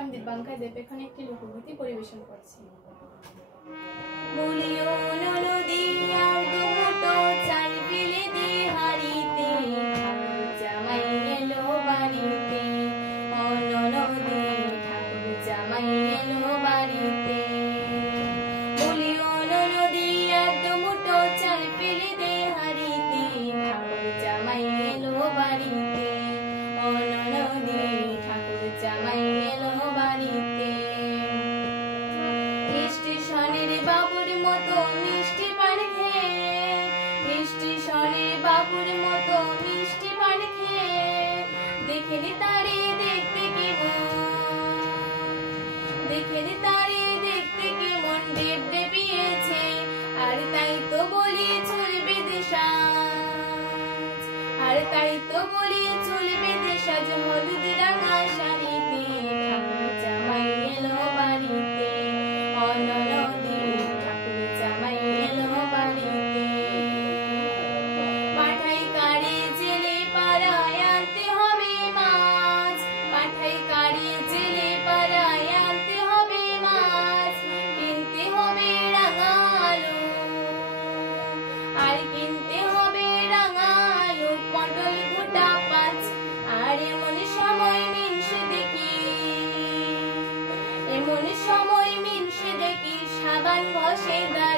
আমি দিব্যাঙ্কা দেব এখানে একটি লোকগীতি পরিবেশন করছি। বলিও ননদী আর দুটো চাল ফেলে দে হাড়িতে, ঠাকুর জামাই এলো বাড়িতে, ও ননদী ঠাকুর জামাই এলো বাড়িতে। বলিও ননদী আর দুটো চাল ফেলে দে হাড়িতে, ঠাকুর জামাই এলো বাড়িতে, ও ননদী ঠাকুর জামাই এলো বাড়িতে। স্টেশনের বাবুর মতো মিষ্টি পান খেয়ে, স্টেশনের বাবুর মতো মিষ্টি পান খেয়ে, দেখে তারে দেখতে কেমন, দেখে তারে দেখতে কেমন ডেব ডেবিয়েছে, আর তাই তো বলি চলবে দেশাজ, আর তাই তো বলি চলবে দেশাজ, হলুদ রাঙা শাড়িতে, ঠাকুর জামাই এলো বাড়িতে, ও ননদী ঠাকুর জামাই এলো বাড়িতে। পাঠাই কারে জেলে পাড়ায় আনতে হবে মাছ, পাঠাই কারে জেলে পাড়ায় আনতে হবে মাছ, কিনতে হবে রাঙা আলু, আর কিনতে হবে রাঙা আলু, পটল গোটা 5, আর এমন সময় মিনসে দেখি, এমন সময় মিনসে দেখি সাবান ঘষে দাঁড়